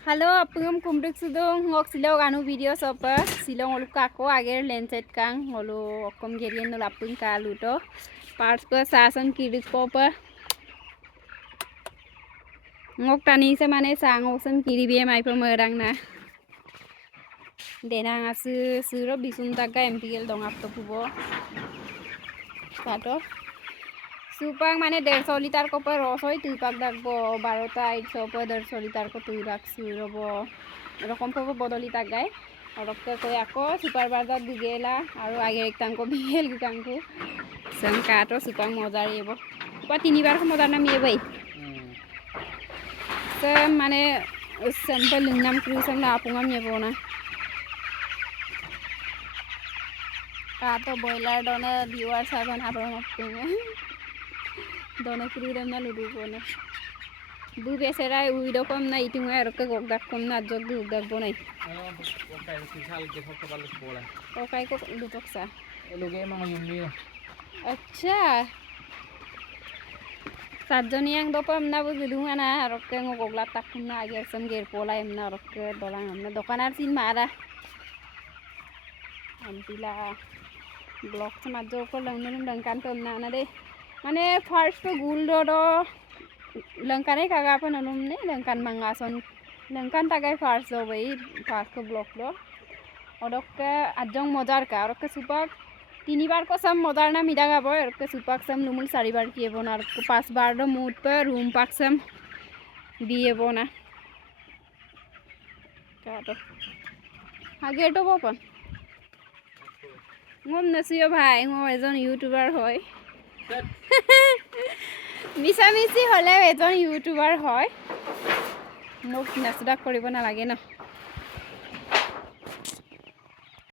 Halo, apungam kumduk sudong ngok silong anu video sopa silong olu kako ager lenset kang olu okom gerian nol apung kalu to parts pa sasan kirik popa ngok tani se mane sangok sem kiri biye mai pa merang na denang asu suro bisun taga MPL dong ap to pubo kato supang mane 150 litre কপা রস হয় তুই পাক ডাকবো 12টা 150 litre কো তুই রাখ সুরবো এরকম পাবো বদলি তাগায় অরককে কই আকো সুপারভাইজার দিগেলা আর আগের একটাঙ্কো বিহেল গিটাঙ্কো সাম কাটো সুপাং মজার এবো পা তিনবার মজার নামিয়ে বাই সাম মানে স্যাম্পল নাম ক্রুসাম না আপুঙ্গাম নেবো না কাটো বয়লার ডনে ভিউয়ার সাগন আরো মপুঙ্গা dono kiri na ludu bona bu beserai uido kom na itunga eroke gogdak kom na jog gogdak bonai okai sisal ke phokta balus bola okai ko lutoksa eloge mang yumni acha sajjoni yang dopam na bu gidunga na eroke goglat tak kom na ager sam ger pola emna eroke dolang amna dokanar sin mara ampila blog sama jog ko langnum dangkan tom na de মানে first গুল rod লঙ্কানে কাগা পন অনুমনে Lankan মাঙ্গাসন Lankan তাগাই first জবাই first block লো অডককে আজং মজার কা অরকে সুপাক তিনবার কো সাম মজার না মিডা গাবো অরকে সুপাক সাম লুমুল চারিবার কি এবো না আর পাঁচবার দ মুট পে রুম পাক সাম বি এবো না কাটো আগে তো বপন ngom nasiyo ভাই ngom এজন ইউটিউবার হয় মিছামিছি হলে এজন ইউটিউবার হয় মোক নাচডাক কৰিব নালাগে ন